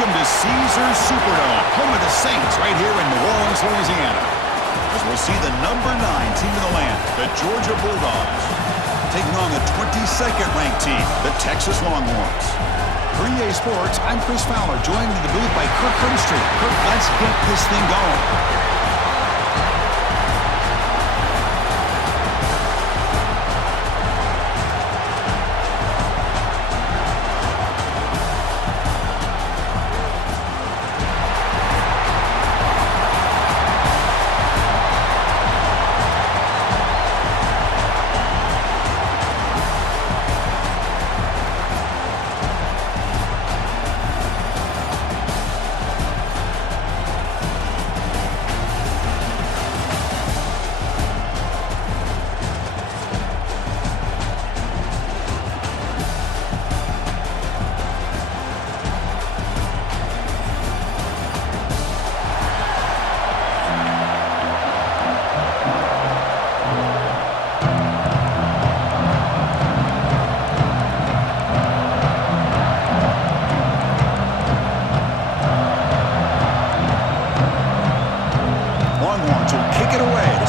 Welcome to Caesars Superdome, home of the Saints, right here in New Orleans, Louisiana. As we'll see the number 9 team in the land, the Georgia Bulldogs, taking on the 22nd ranked team, the Texas Longhorns. For EA Sports, I'm Chris Fowler, joined in the booth by Kirk Herbstreit. Kirk, let's get this thing going.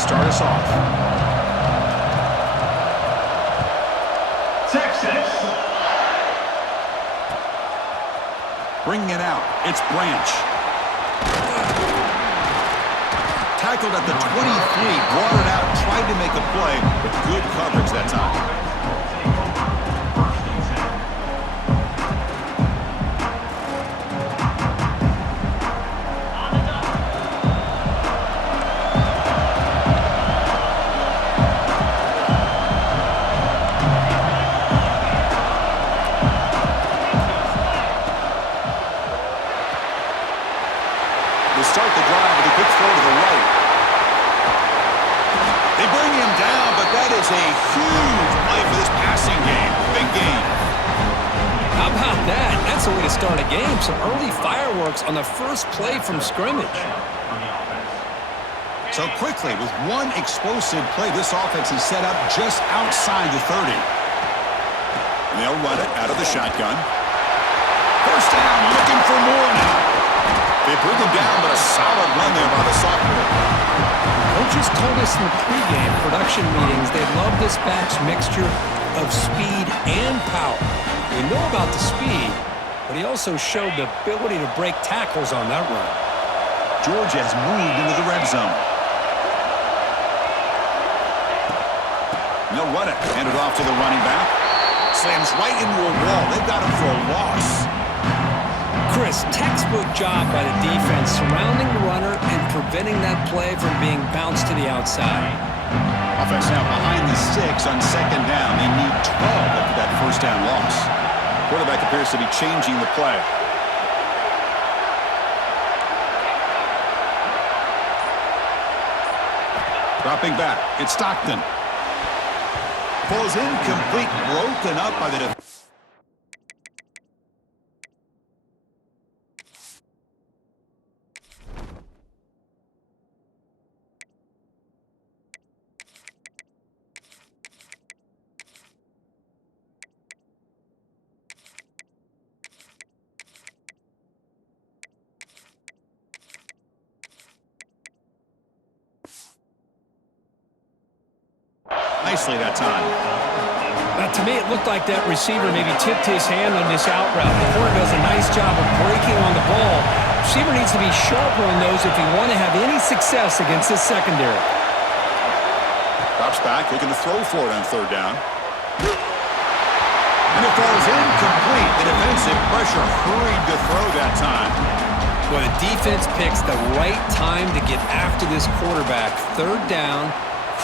Start us off. Texas. Bringing it out, it's Branch. Tackled at the 23, brought it out, tried to make a play, but good coverage that time. Start the drive with a quick throw to the right. They bring him down, but that is a huge play for this passing game. Big game. How about that? That's a way to start a game. Some early fireworks on the first play from scrimmage. So quickly, with one explosive play, this offense is set up just outside the 30. And they'll run it out of the shotgun. First down, looking for more now. They bring him down, but a solid run there by the sophomore. Coaches told us in the pregame production meetings they love this back's mixture of speed and power. We know about the speed, but he also showed the ability to break tackles on that run. Georgia has moved into the red zone. They'll run it. Hand it off to the running back. Slams right into a wall. They've got him for a loss. Chris, textbook job by the defense surrounding the runner and preventing that play from being bounced to the outside. Offense now behind the 6 on second down. They need 12 after that first down loss. Quarterback appears to be changing the play. Dropping back, it's Stockton. Falls incomplete, broken up by the defense. Nicely that time. To me, it looked like that receiver maybe tipped his hand on this out route. The corner does a nice job of breaking on the ball. Receiver needs to be sharper on those if you want to have any success against this secondary. Drops back, looking to throw for it on third down. And it falls incomplete. The defensive pressure hurried to throw that time. Well, the defense picks the right time to get after this quarterback. Third down,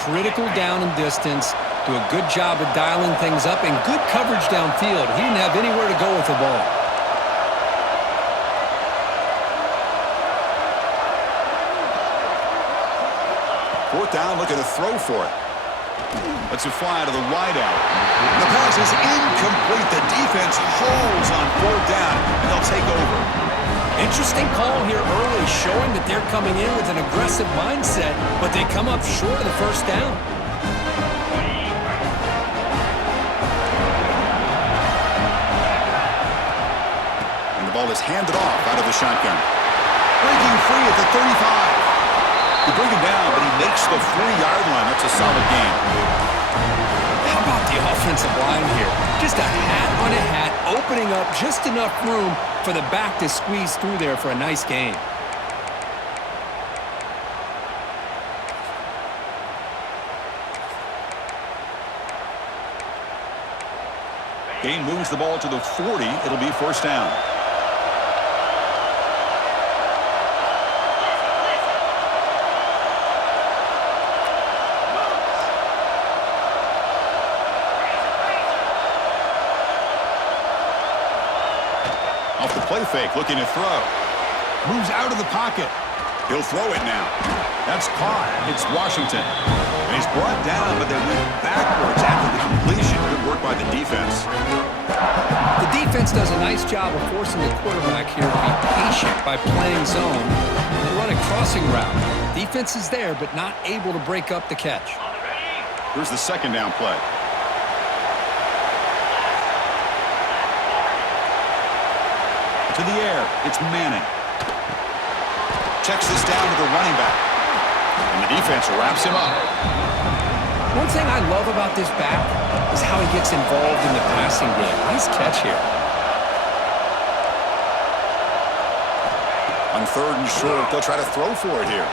critical down and distance. Do a good job of dialing things up and good coverage downfield. He didn't have anywhere to go with the ball. Fourth down, looking to throw for it. Lets it fly to the wideout. The pass is incomplete. The defense holds on fourth down, and they'll take over. Interesting call here early, showing that they're coming in with an aggressive mindset, but they come up short of the first down. ball is handed off out of the shotgun. Breaking free at the 35. They bring him down, but he makes the 40-yard line. That's a solid gain. How about the offensive line here? Just a hat on a hat, opening up just enough room for the back to squeeze through there for a nice gain. Gain moves the ball to the 40. It'll be first down. Off the play fake, looking to throw. Moves out of the pocket. He'll throw it now. That's caught. It's Washington. And he's brought down, but they went backwards after the completion. Good work by the defense. The defense does a nice job of forcing the quarterback here to be patient by playing zone. They run a crossing route. Defense is there, but not able to break up the catch. Here's the second down play. To the air, it's Manning. Checks this down to the running back. And the defense wraps him up. One thing I love about this back is how he gets involved in the passing game. Nice catch here. On third and short, they'll try to throw for it here.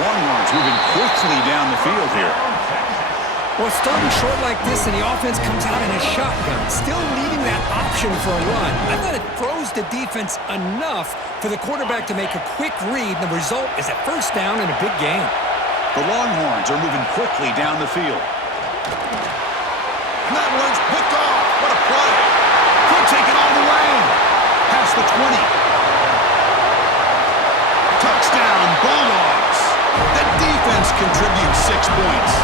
Longhorns moving quickly down the field here. Well, it's third and short like this, and the offense comes out in a shotgun, still leaving that option for a run. I thought it throws the defense enough for the quarterback to make a quick read. The result is a first down and a big gain. The Longhorns are moving quickly down the field. And that one's picked off. What a play. Could take it all the way. Past the 20. Touchdown, Bulldogs. The defense contributes 6 points.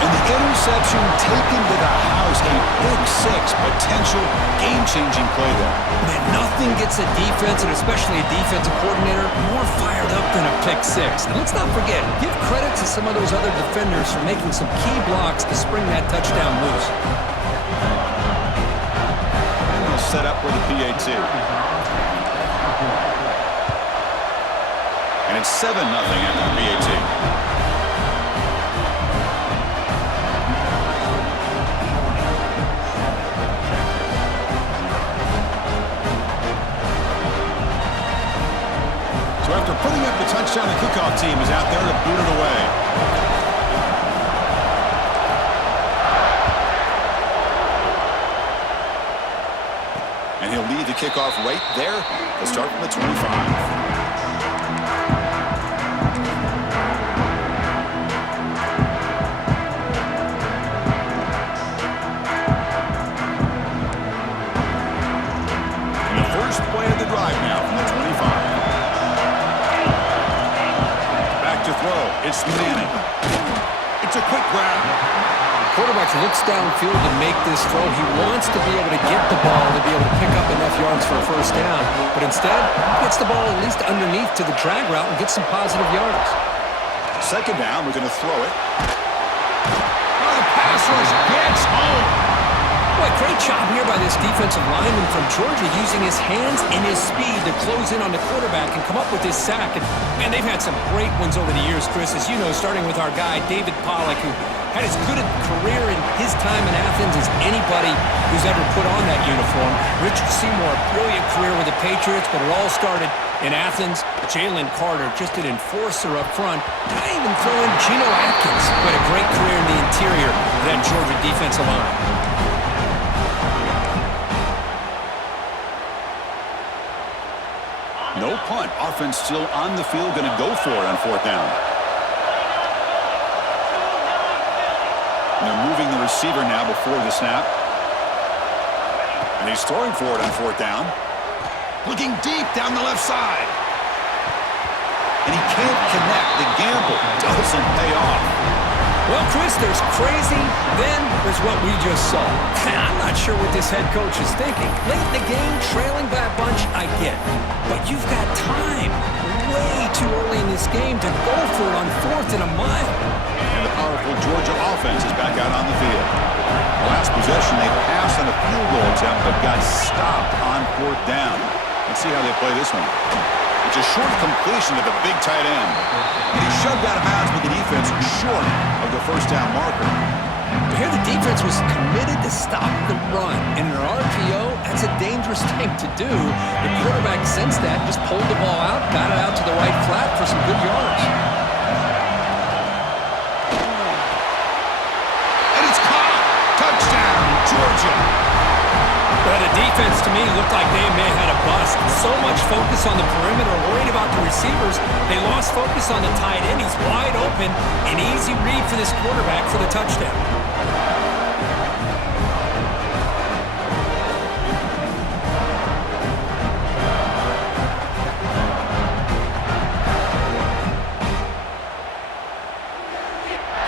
And the interception taken to the house, a big 6 potential game-changing play there. Man, nothing gets a defense, and especially a defensive coordinator, more fired up than a pick 6. And let's not forget, give credit to some of those other defenders for making some key blocks to spring that touchdown loose. And they'll set up for the PAT. And it's 7-0 after the PAT. So after putting up the touchdown, the kickoff team is out there to boot it away. And he'll lead the kickoff right there. They'll start from the 25. Play of the drive now from the 25. Back to throw. It's Manning. It's a quick grab. Quarterback looks downfield to make this throw. He wants to be able to get the ball to be able to pick up enough yards for a first down. But instead, gets the ball at least underneath to the drag route and gets some positive yards. Second down, we're going to throw it. Oh, the pass rush gets home. Boy, great job here by this defensive lineman from Georgia, using his hands and his speed to close in on the quarterback and come up with this sack. And, man, they've had some great ones over the years, Chris, as you know, starting with our guy, David Pollack, who had as good a career in his time in Athens as anybody who's ever put on that uniform. Richard Seymour, a brilliant career with the Patriots, but it all started in Athens. Jalen Carter, just an enforcer up front. And I even throw in Geno Atkins, who had a great career in the interior of that Georgia defensive line. No punt. Offense still on the field, going to go for it on fourth down. And they're moving the receiver now before the snap. And he's throwing for it on fourth down. Looking deep down the left side. And he can't connect. The gamble doesn't pay off. Well, Chris, there's crazy, then there's what we just saw. I'm not sure what this head coach is thinking. Late in the game, trailing by a bunch, I get. But you've got time way too early in this game to go for it on 4th and a mile. And the powerful Georgia offense is back out on the field. Last possession, they passed on a field goal attempt, but got stopped on 4th down. Let's see how they play this one. It's a short completion to the big tight end. And he shoved out of bounds with the defense short of the 1st down marker. Here the defense was committed to stop the run. And in an RPO, that's a dangerous thing to do. The quarterback sensed that, just pulled the ball out, got it out to the right flat for some good yards. And it's caught! Touchdown, Georgia! Well, the defense, to me, looked like they may have had a bust. So much focus on the perimeter, worried about the receivers. They lost focus on the tight end. He's wide open. An easy read for this quarterback for the touchdown.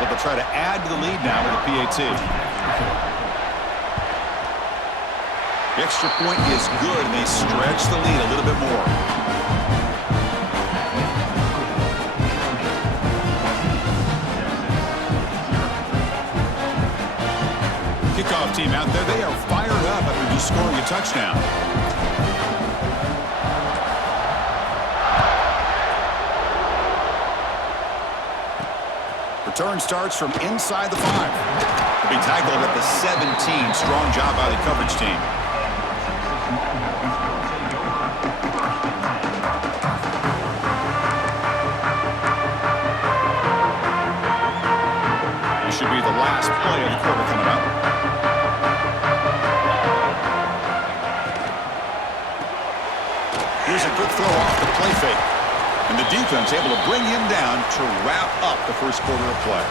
But they'll try to add to the lead now with a PAT. The extra point is good, and they stretch the lead a little bit more. Kickoff team out there, they are fired up after just scoring a touchdown. Return starts from inside the 5. They'll be tackled at the 17. Strong job by the coverage team. This should be the last play of the quarter coming up. Here's a good throw off the play fake. And the defense able to bring him down to wrap up the first quarter of play.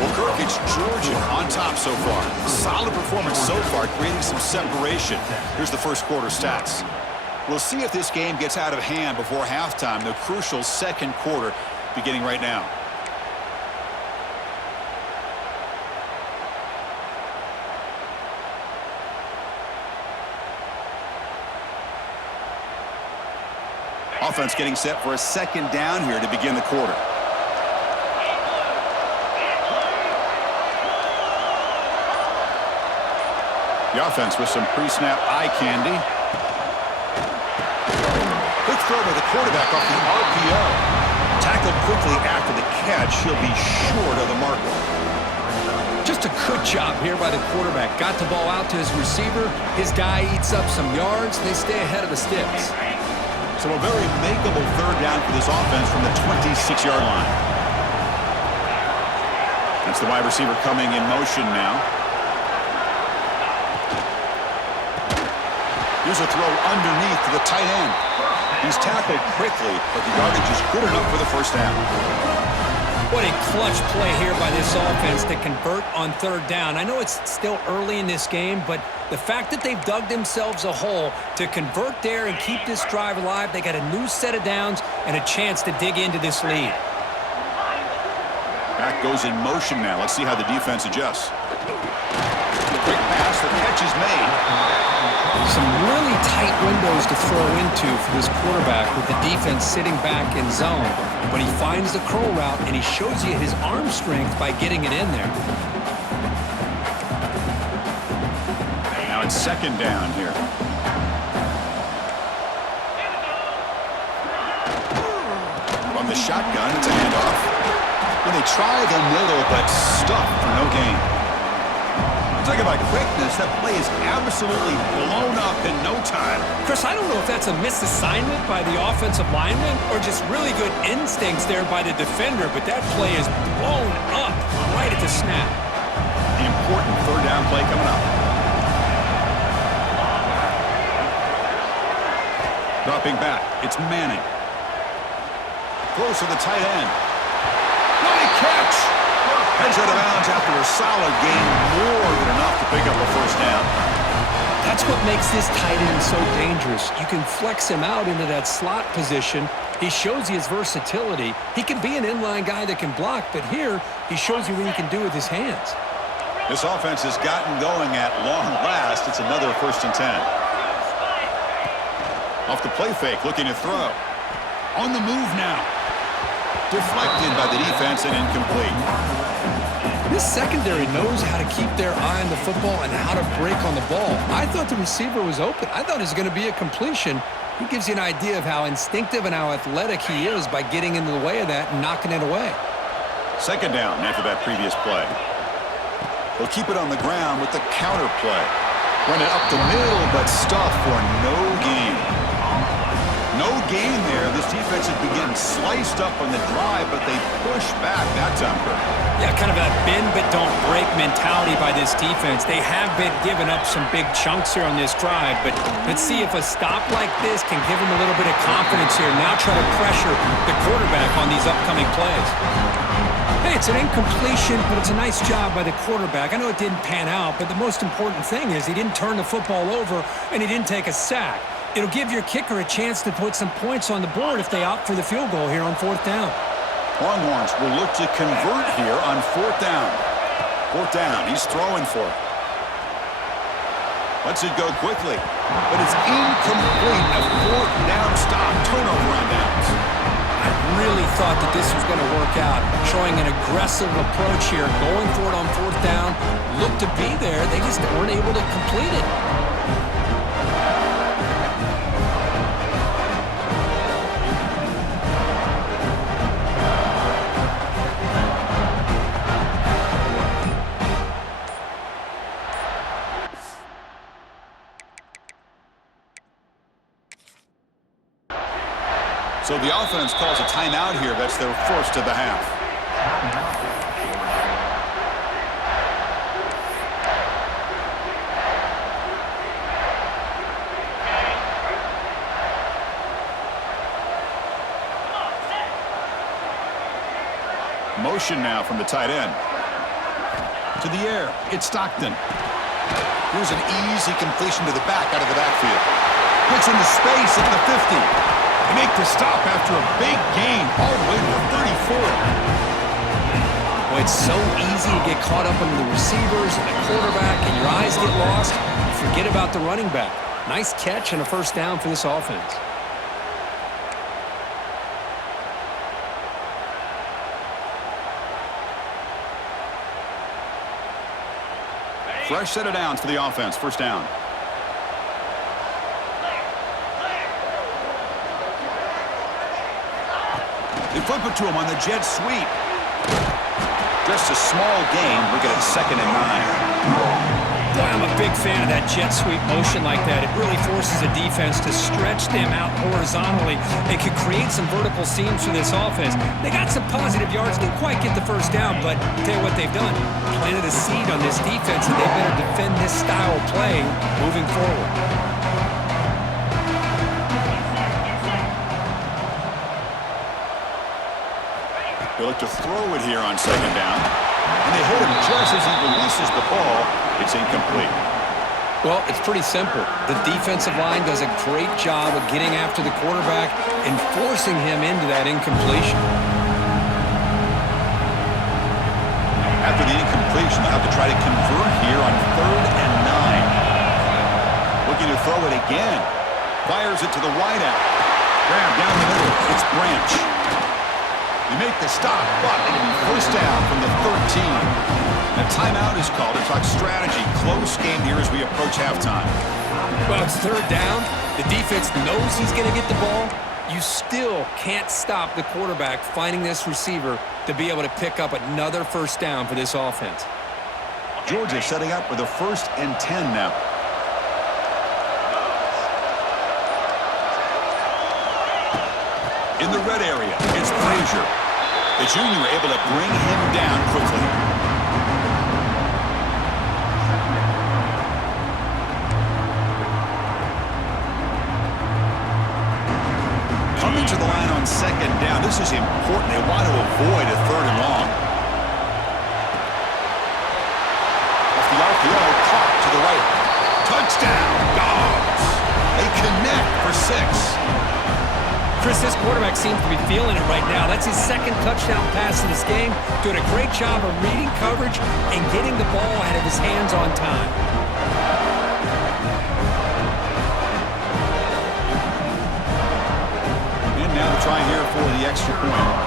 Well, Kirk, it's Georgia on top so far. Solid performance so far, creating some separation. Here's the first quarter stats. We'll see if this game gets out of hand before halftime, the crucial second quarter beginning right now. Offense getting set for a 2nd down here to begin the quarter. The offense with some pre-snap eye candy. Quick throw by the quarterback off the RPO. Tackled quickly after the catch. He'll be short of the marker. Just a good job here by the quarterback. Got the ball out to his receiver. His guy eats up some yards. They stay ahead of the sticks. So a very makeable 3rd down for this offense from the 26-yard line. That's the wide receiver coming in motion now. Here's a throw underneath to the tight end. He's tackled quickly, but the yardage is good enough for the 1st down. What a clutch play here by this offense to convert on 3rd down. I know it's still early in this game, but the fact that they've dug themselves a hole to convert there and keep this drive alive, they got a new set of downs and a chance to dig into this lead. Back goes in motion now. Let's see how the defense adjusts. Quick pass, the catch is made. Some really tight windows to throw into for this quarterback with the defense sitting back in zone. But he finds the curl route, and he shows you his arm strength by getting it in there. Now it's 2nd down here. From the shotgun, it's a handoff. When they try the middle, but stuffed for no gain. Talk about quickness, that play is absolutely blown up in no time. Chris, I don't know if that's a misassignment by the offensive lineman or just really good instincts there by the defender, but that play is blown up right at the snap. The important 3rd down play coming up. Dropping back, it's Manning. Close to the tight end. Nice catch! Heads out of bounds after a solid gain, more than enough to pick up a 1st down. That's what makes this tight end so dangerous. You can flex him out into that slot position. He shows you his versatility. He can be an inline guy that can block, but here he shows you what he can do with his hands. This offense has gotten going at long last. It's another 1st and 10. Off the play fake, looking to throw. On the move now. Deflected by the defense and incomplete. This secondary knows how to keep their eye on the football and how to break on the ball. I thought the receiver was open. I thought it was going to be a completion. He gives you an idea of how instinctive and how athletic he is by getting into the way of that and knocking it away. Second down after that previous play. They'll keep it on the ground with the counter play. Run it up the middle, but stuffed for no gain. No gain there. This defense has been getting sliced up on the drive, but they push back that time. Yeah, kind of a bend but don't break mentality by this defense. They have been giving up some big chunks here on this drive, but let's see if a stop like this can give them a little bit of confidence here. Now try to pressure the quarterback on these upcoming plays. Hey, it's an incompletion, but it's a nice job by the quarterback. I know it didn't pan out, but the most important thing is he didn't turn the football over and he didn't take a sack. It'll give your kicker a chance to put some points on the board if they opt for the field goal here on 4th down. Longhorns will look to convert here on 4th down. 4th down, he's throwing for it. Lets it go quickly, but it's incomplete. A 4th down stop, turnover on downs. I really thought that this was going to work out, showing an aggressive approach here, going for it on 4th down. Looked to be there, they just weren't able to complete it. So the offense calls a timeout here. That's their first of the half. Motion now from the tight end. To the air, it's Stockton. Here's an easy completion to the back out of the backfield. Gets into space at the 50. They make the stop after a big gain all the way to the 34. Boy, it's so easy to get caught up in the receivers and the quarterback, and your eyes get lost. You forget about the running back. Nice catch and a first down for this offense. Fresh set of downs for the offense. First down. They flip it to him on the jet sweep. Just a small gain. Look at it, 2nd and 9. Boy, I'm a big fan of that jet sweep motion like that. It really forces a defense to stretch them out horizontally. It could create some vertical seams for this offense. They got some positive yards. Didn't quite get the first down, but I'll tell you what they've done. Planted a seed on this defense, and they better defend this style of play moving forward. They look to throw it here on 2nd down. And they hit him just as he releases the ball. It's incomplete. Well, it's pretty simple. The defensive line does a great job of getting after the quarterback and forcing him into that incompletion. After the incompletion, they'll have to try to convert here on 3rd and 9. Looking to throw it again. Fires it to the wideout. Grab down the middle. It's Branch. You make the stop, but it'll be first down from the 13. A timeout is called to talk strategy. Close game here as we approach halftime. Well, it's 3rd down. The defense knows he's going to get the ball. You still can't stop the quarterback finding this receiver to be able to pick up another first down for this offense. Georgia setting up with a 1st and 10 now. In the red area, it's Frazier. The junior able to bring him down quickly. Coming to the line on 2nd down. This is important. They want to avoid a 3rd and long. Off the RPO, caught to the right. Touchdown, Dogs. They connect for 6. Chris, this quarterback seems to be feeling it right now. That's his 2nd touchdown pass in this game. Doing a great job of reading coverage and getting the ball out of his hands on time. And now to try here for the extra point.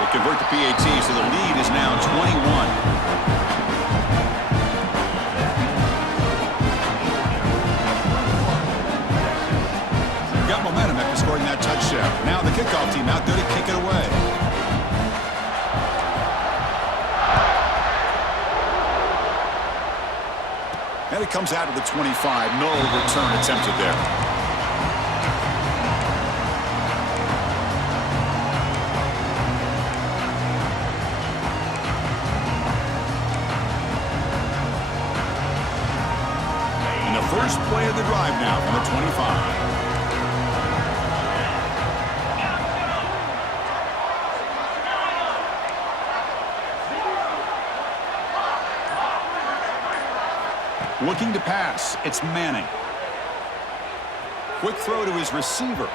They convert convert the PAT, so the lead is now 21. Got momentum after scoring that touchdown. Now the kickoff team out there to kick it away. And it comes out of the 25. No return attempted there. And the first play of the drive now from the 25. Looking to pass. It's Manning. Quick throw to his receiver.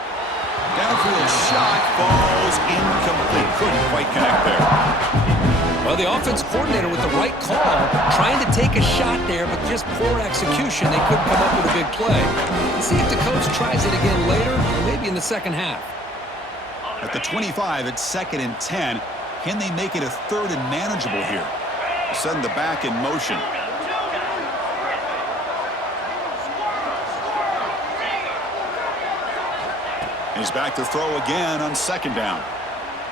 Downfield shot falls incomplete. Couldn't quite connect there. Well, the offense coordinator with the right call, trying to take a shot there, but just poor execution. They couldn't come up with a big play. Let's see if the coach tries it again later, or maybe in the second half. At the 25, it's 2nd and 10. Can they make it a 3rd and manageable here? Send the back in motion. He's back to throw again on 2nd down.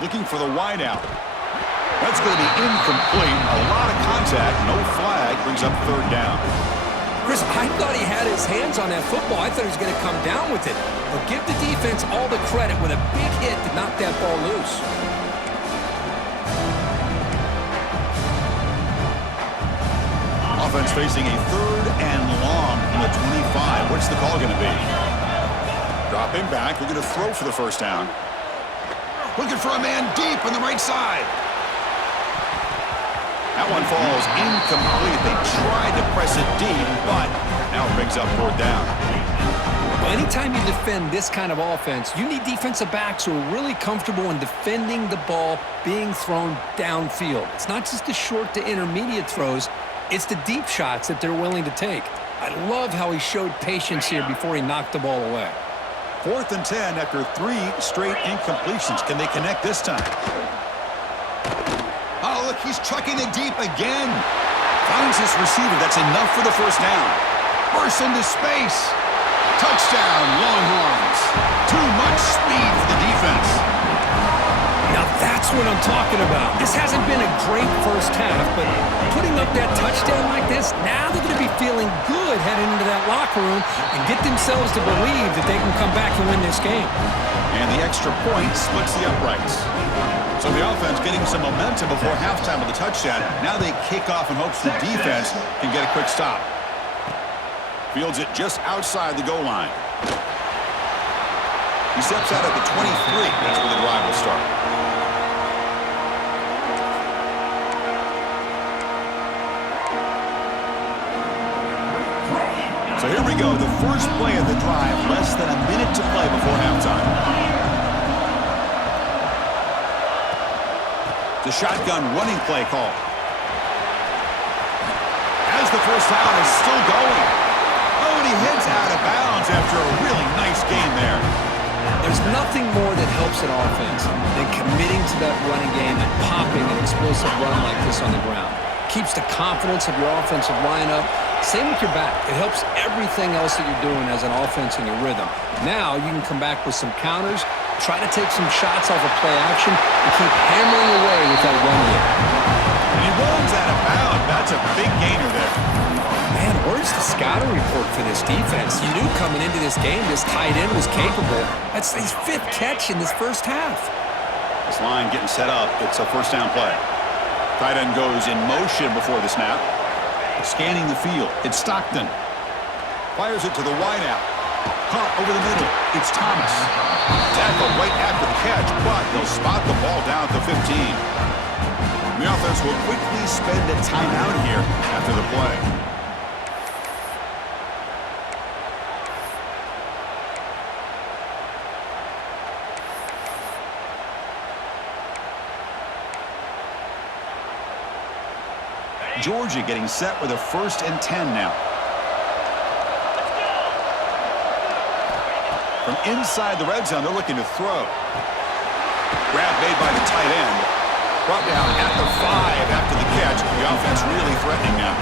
Looking for the wide out. That's going to be incomplete. A lot of contact. No flag. Brings up 3rd down. Chris, I thought he had his hands on that football. I thought he was going to come down with it. But give the defense all the credit with a big hit to knock that ball loose. Offense facing a 3rd and long from the 25. What's the call going to be? Dropping back, looking to throw for the 1st down. Looking for a man deep on the right side. That one falls incomplete. They tried to press it deep, but now it brings up 4th down. Well, anytime you defend this kind of offense, you need defensive backs who are really comfortable in defending the ball being thrown downfield. It's not just the short to intermediate throws, it's the deep shots that they're willing to take. I love how he showed patience here before he knocked the ball away. 4th and 10 after 3 straight incompletions. Can they connect this time? Oh, look, he's trucking it deep again. Finds his receiver. That's enough for the 1st down. Bursts into space. Touchdown, Longhorns. Too much speed for the defense. Now that's what I'm talking about. This hasn't been a great first half, but putting up that touchdown like this, now they're going to be feeling good heading into that locker room and get themselves to believe that they can come back and win this game. And the extra point splits the uprights. So the offense getting some momentum before halftime with the touchdown. Now they kick off in hopes the defense can get a quick stop. Fields it just outside the goal line. He steps out at the 23. That's where the drive will start. So here we go, the first play of the drive, less than a minute to play before halftime. The shotgun running play call. As the first down is still going. Oh, and he heads out of bounds after a really nice game there. There's nothing more that helps an offense than committing to that running game and popping an explosive run like this on the ground. Keeps the confidence of your offensive lineup. Same with your back. It helps everything else that you're doing as an offense in your rhythm. Now you can come back with some counters, try to take some shots off of play action, and keep hammering away with that run game. And he runs out of bounds. That's a big gainer there. Man, where's the scouting report for this defense? You knew coming into this game this tight end was capable. That's his 5th catch in this first half. This line getting set up. It's a 1st down play. Tight end goes in motion before the snap. Scanning the field. It's Stockton. Fires it to the wideout. Caught over the middle. It's Thomas. Tackle right after the catch, but they'll spot the ball down at the 15. The offense will quickly spend a timeout here after the play. Georgia getting set with a 1st and 10 now. From inside the red zone, they're looking to throw. Grab made by the tight end. Brought down at the 5 after the catch. The offense really threatening now.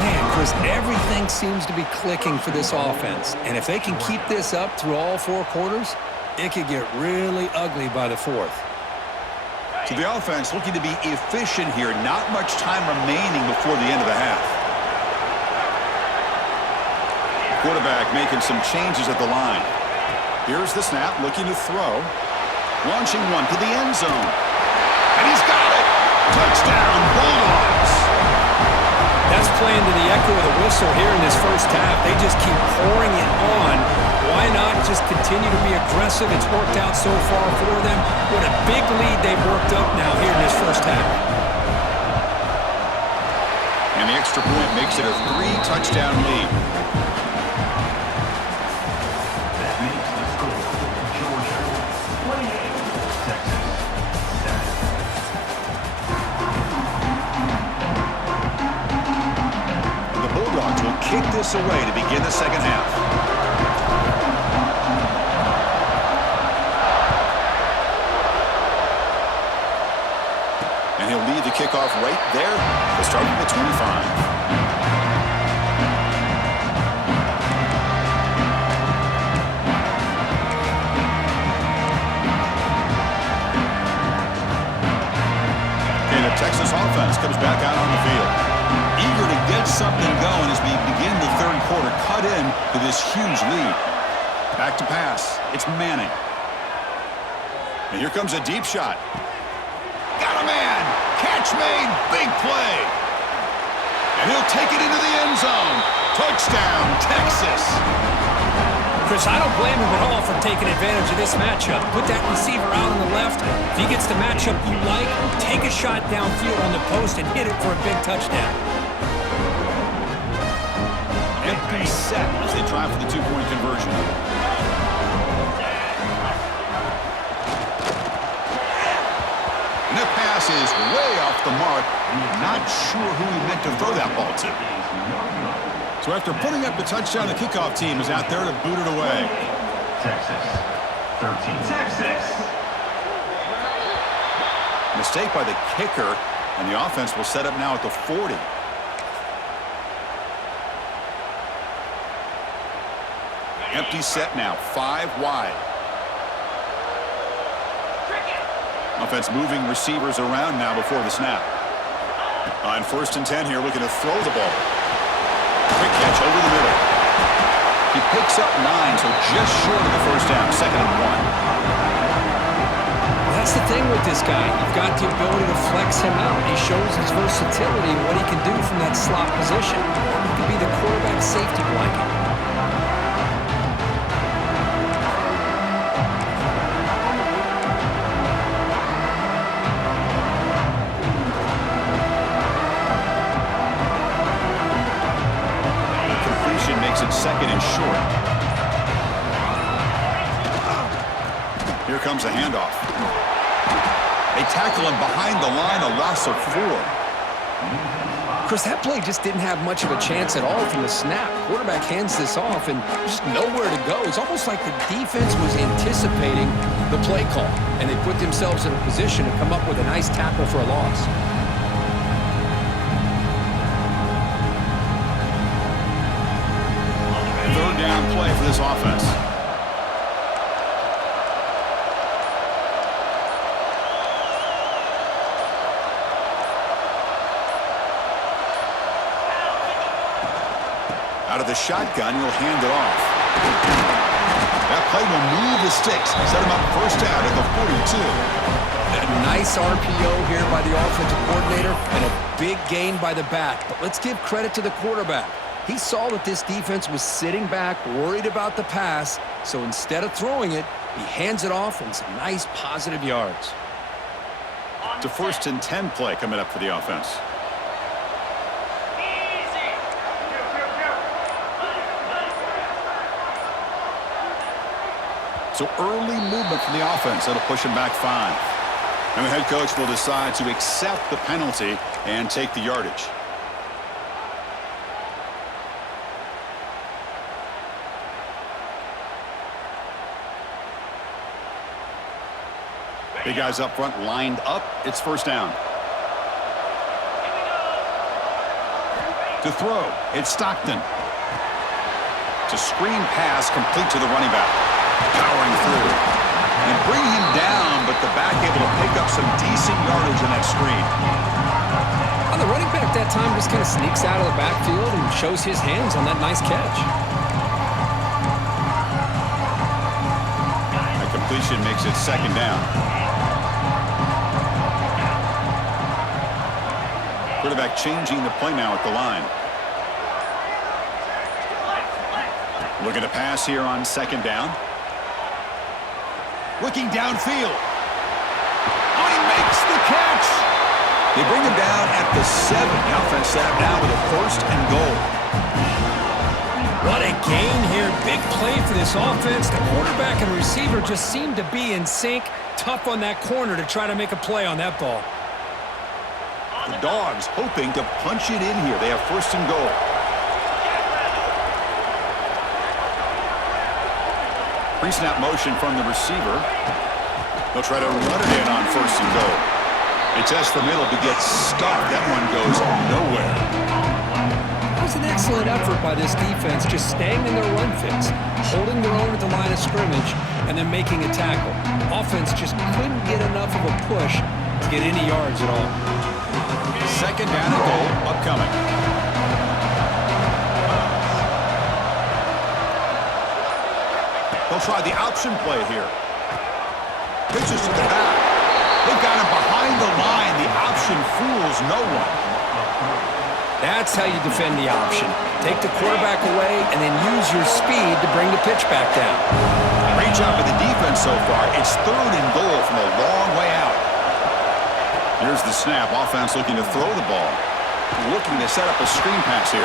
Man, Chris, everything seems to be clicking for this offense. And if they can keep this up through all 4 quarters, it could get really ugly by the 4th. So the offense looking to be efficient here. Not much time remaining before the end of the half. Quarterback making some changes at the line. Here's the snap, looking to throw. Launching one to the end zone. And he's got it! Touchdown, Bulldogs! That's playing to the echo of the whistle here in this first half. They just keep pouring it on. Why not just continue to be aggressive? It's worked out so far for them. What a big lead they've worked up now here in this first half. And the extra point makes it a 3-touchdown lead. Kick this away to begin the second half. And he'll lead the kickoff right there to start at the 25. Okay, the Texas offense comes back out on the field. Eager to get something going as we begin the third quarter, cut in to this huge lead. Back to pass. It's Manning. And here comes a deep shot. Got a man. Catch made. Big play. And he'll take it into the end zone. Touchdown, Texas. Chris, I don't blame him at all for taking advantage of this matchup. Put that receiver out on the left. If he gets the matchup you like, take a shot downfield on the post and hit it for a big touchdown. Empty set as they try for the 2-point conversion. And that pass is way off the mark. Not sure who he meant to throw that ball to. So after putting up the touchdown, the kickoff team is out there to boot it away. Texas, 13. Texas. Mistake by the kicker, and the offense will set up now at the 40. Empty set now, 5 wide. Offense moving receivers around now before the snap. On 1st and 10 here, looking to throw the ball. Quick catch over the middle. He picks up 9, so just short of the first down. 2nd and 1. That's the thing with this guy. You've got the ability to flex him out. He shows his versatility and what he can do from that slot position. He can be the quarterback's safety blanket. Makes it 2nd and short. Here comes a handoff. They tackle him behind the line, a loss of 4. Chris, that play just didn't have much of a chance at all from the snap. Quarterback hands this off and just nowhere to go. It's almost like the defense was anticipating the play call, and they put themselves in a position to come up with a nice tackle for a loss. Third down play for this offense. Out of the shotgun, he'll hand it off. That play will move the sticks, set him up first down at the 42. A nice RPO here by the offensive coordinator and a big gain by the back. But let's give credit to the quarterback. He saw that this defense was sitting back, worried about the pass, so instead of throwing it, he hands it off and some nice positive yards. It's a 1st and 10 play coming up for the offense. So early movement from the offense. That'll push him back 5. And the head coach will decide to accept the penalty and take the yardage. The guys up front lined up. It's first down. To throw, it's Stockton. It's a screen pass complete to the running back. Powering through. And bring him down, but the back able to pick up some decent yardage on that screen. Well, the running back that time just kind of sneaks out of the backfield and shows his hands on that nice catch. That completion makes it second down. Quarterback changing the play now at the line. Looking to pass here on second down. Looking downfield. Oh, he makes the catch. They bring him down at the 7. The offense set up now with a first and goal. What a gain here. Big play for this offense. The quarterback and receiver just seem to be in sync. Tough on that corner to try to make a play on that ball. The Dogs hoping to punch it in here. They have first and goal. Pre-snap motion from the receiver. They'll try to run it in on first and goal. They test the middle to get stuffed. That one goes nowhere. That was an excellent effort by this defense, just staying in their run fits, holding their own at the line of scrimmage, and then making a tackle. Offense just couldn't get enough of a push to get any yards at all. Second down and goal upcoming. They'll try the option play here. Pitches to the back. They've got him behind the line. The option fools no one. That's how you defend the option. Take the quarterback away and then use your speed to bring the pitch back down. Great job of the defense so far. It's third and goal from a long way out. Here's the snap. Offense looking to throw the ball. Looking to set up a screen pass here.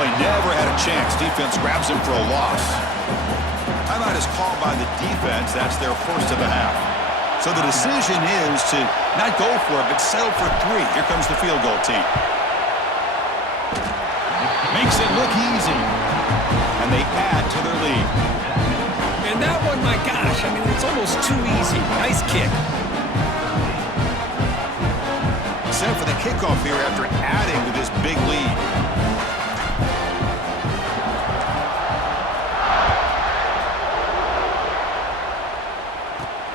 Play never had a chance. Defense grabs him for a loss. Timeout is called by the defense. That's their first of the half. So the decision is to not go for it, but settle for 3. Here comes the field goal team. Makes it look easy. And they add to their lead. And that one, my gosh, I mean, it's almost too easy. Nice kick. Set for the kickoff here after adding to this big lead.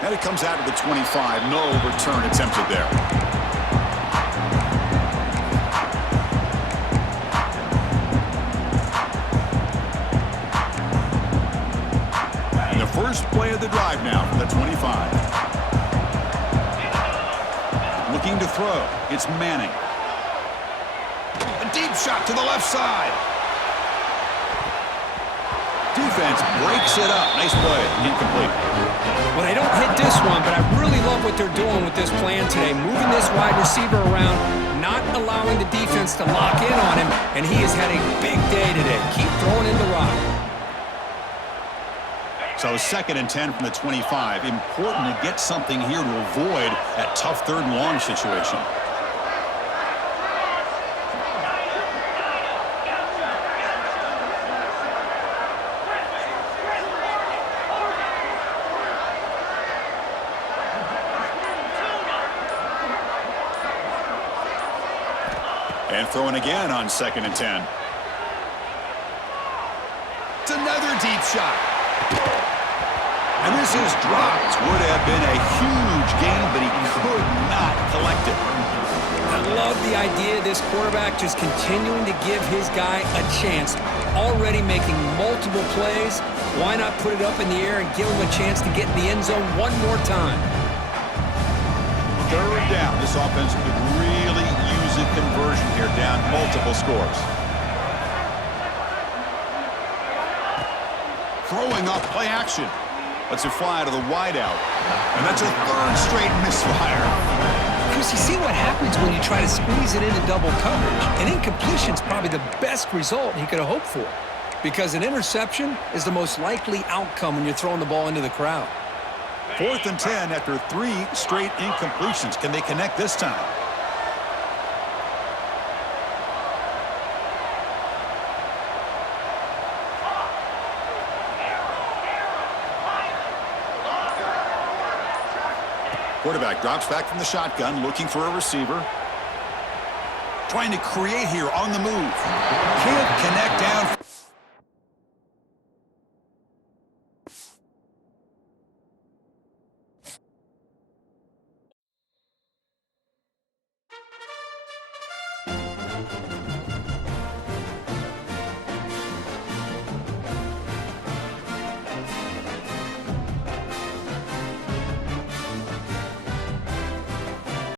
And it comes out of the 25. No return attempted there. And the first play of the drive now from the 25. Looking to throw. It's Manning. A deep shot to the left side. Defense breaks it up. Nice play. Incomplete. Well, they don't hit this one, but I really love what they're doing with this plan today. Moving this wide receiver around, not allowing the defense to lock in on him, and he has had a big day today. Keep throwing in the rock. So second and 10 from the 25. Important to get something here to avoid that tough third and long situation. And throwing again on second and 10. It's another deep shot. And this is dropped. Would have been a huge gain, but he could not collect it. I love the idea of this quarterback just continuing to give his guy a chance. Already making multiple plays. Why not put it up in the air and give him a chance to get in the end zone one more time? Third down. This offense could really use a conversion here, down multiple scores. Throwing off play action. Lets it fly to the wideout. And that's a third straight misfire. Because you see what happens when you try to squeeze it into double coverage. An incompletion's probably the best result he could have hoped for. Because an interception is the most likely outcome when you're throwing the ball into the crowd. 4th and 10 after 3 straight incompletions. Can they connect this time? Quarterback drops back from the shotgun, looking for a receiver. Trying to create here on the move. Can't connect down.